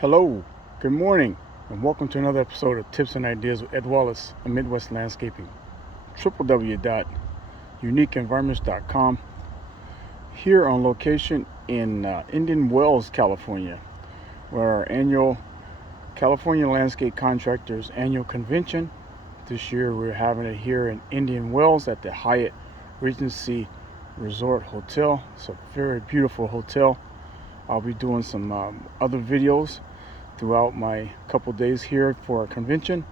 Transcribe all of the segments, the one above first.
Hello, good morning, and welcome to another episode of Tips and Ideas with Ed Wallace of Midwest Landscaping. www.uniqueenvironments.com. Here on location in Indian Wells, California, where our annual California Landscape Contractors Annual Convention. This year we're having it here in Indian Wells at the Hyatt Regency Resort Hotel. It's a very beautiful hotel. I'll be doing some other videos throughout my couple days here for our convention.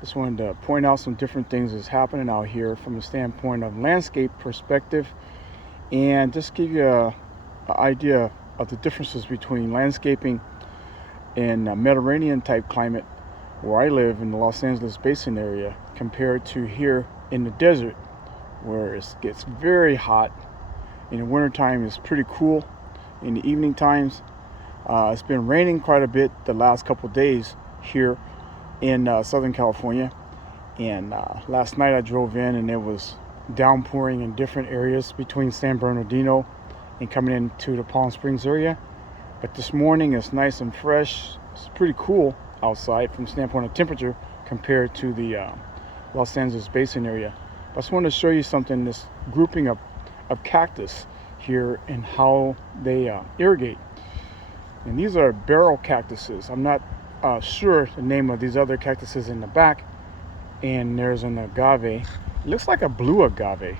Just wanted to point out some different things that's happening out here from the standpoint of landscape perspective, and just give you an idea of the differences between landscaping in a Mediterranean type climate where I live in the Los Angeles basin area compared to here in the desert where it gets very hot. In the wintertime it's pretty cool. In the evening times it's been raining quite a bit the last couple days here in Southern California, and last night I drove in and it was downpouring in different areas between San Bernardino and coming into the Palm Springs area. But this morning it's nice and fresh. It's pretty cool outside from the standpoint of temperature compared to the Los Angeles basin area. But I just wanted to show you something, this grouping of cactus here and how they irrigate. And these are barrel cactuses. I'm not sure the name of these other cactuses in the back. And there's an agave. It looks like a blue agave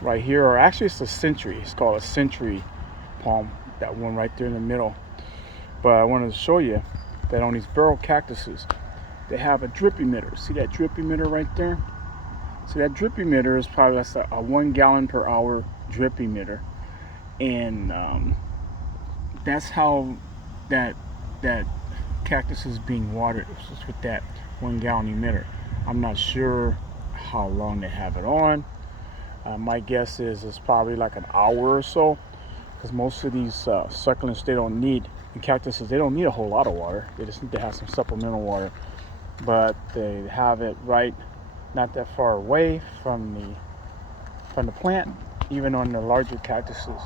right here, or actually it's a century. It's called a century palm, that one right there in the middle. But I wanted to show you that on these barrel cactuses they have a drip emitter. See that drip emitter right there? So that drip emitter is probably a 1 gallon per hour drip emitter, and that's how that cactus is being watered, just with that 1 gallon emitter. I'm not sure how long they have it on. My guess is it's probably like an hour or so, because most of these succulents, they don't need, and cactuses, they don't need a whole lot of water. They just need to have some supplemental water. But they have it right not that far away from the plant. Even on the larger cactuses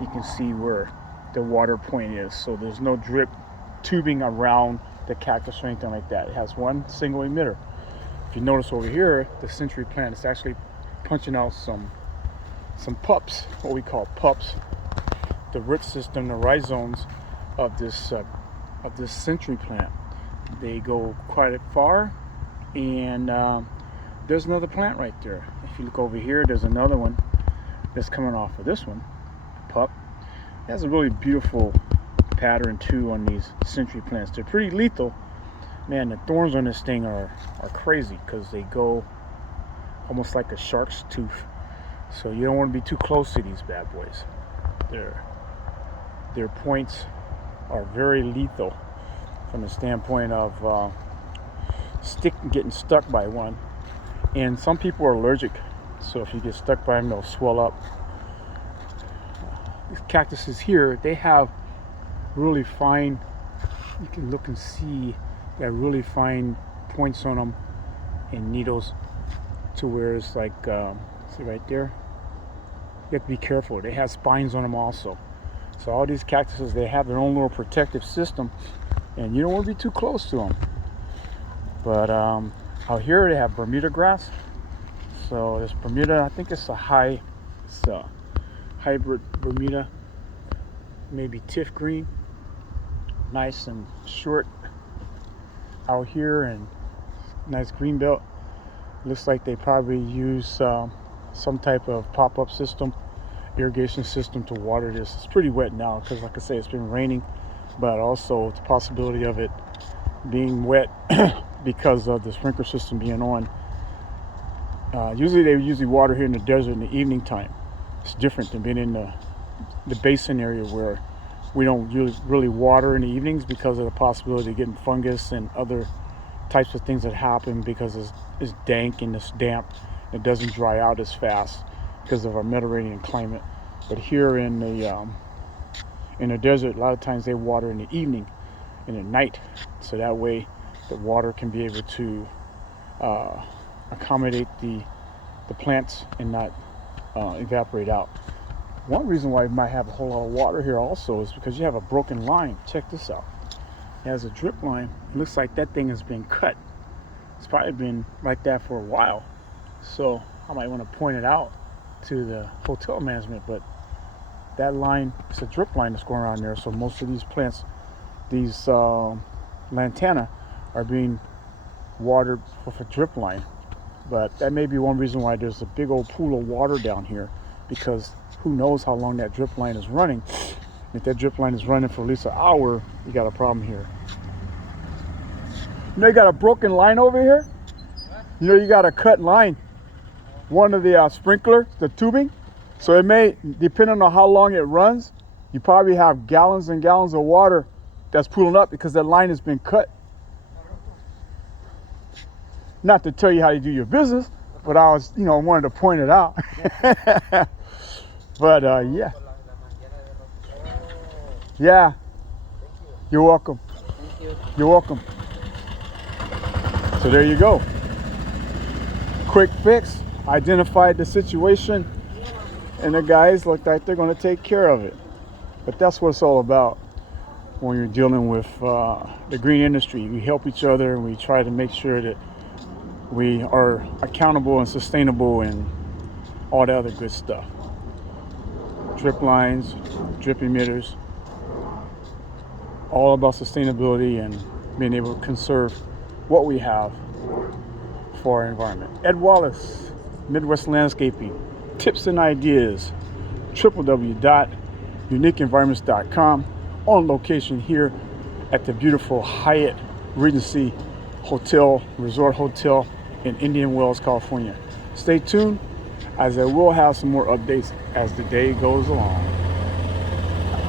you can see where the water point is, so there's no drip tubing around the cactus or anything like that. It has one single emitter. If you notice over here, the century plant is actually punching out some pups, what we call pups. The root system, the rhizomes of this century plant, they go quite far, and there's another plant right there. If you look over here, there's another one that's coming off of this one, pup. It has a really beautiful pattern too on these century plants. They're pretty lethal. Man, the thorns on this thing are crazy, because they go almost like a shark's tooth. So you don't want to be too close to these bad boys. Their points are very lethal from the standpoint of getting stuck by one. And some people are allergic, so if you get stuck by them, they'll swell up. These cactuses here, they have really fine, you can look and see, they have really fine points on them and needles, to where it's like, see right there? You have to be careful. They have spines on them also. So all these cactuses, they have their own little protective system, and you don't want to be too close to them. But out here they have Bermuda grass. So this Bermuda, I think it's a hybrid Bermuda, maybe tiff green, nice and short out here, and nice green belt. Looks like they probably use some type of pop-up system, irrigation system to water this. It's pretty wet now because, like I say, it's been raining, but also the possibility of it being wet because of the sprinkler system being on. Usually they water here in the desert in the evening time. It's different than being in the basin area where we don't really water in the evenings because of the possibility of getting fungus and other types of things that happen because it's dank and it's damp. It doesn't dry out as fast because of our Mediterranean climate. But here in the desert, a lot of times they water in the evening and at night, so that way the water can be able to accommodate the plants and not evaporate out. One reason why you might have a whole lot of water here also is because you have a broken line. Check this out. It has a drip line. It looks like that thing has been cut. It's probably been like that for a while. So I might want to point it out to the hotel management, but that line, it's a drip line that's going around there. So most of these plants, these lantana, are being watered with a drip line. But that may be one reason why there's a big old pool of water down here, because who knows how long that drip line is running. If that drip line is running for at least an hour, you got a problem here. You know, you got a broken line over here. You know, you got a cut line. One of the sprinklers, the tubing. So it may, depending on how long it runs, you probably have gallons and gallons of water that's pooling up because that line has been cut. Not to tell you how you do your business, but I was, wanted to point it out. But yeah. Yeah. You're welcome. Thank you. You're welcome. So there you go. Quick fix. Identified the situation, and the guys look like they're going to take care of it. But that's what it's all about when you're dealing with the green industry. We help each other, and we try to make sure that we are accountable and sustainable and all the other good stuff. Drip lines, drip emitters, all about sustainability and being able to conserve what we have for our environment. Ed Wallace, Midwest Landscaping, tips and ideas, www.uniqueenvironments.com, on location here at the beautiful Hyatt Regency Hotel, Resort Hotel in Indian Wells, California. Stay tuned, as I will have some more updates as the day goes along.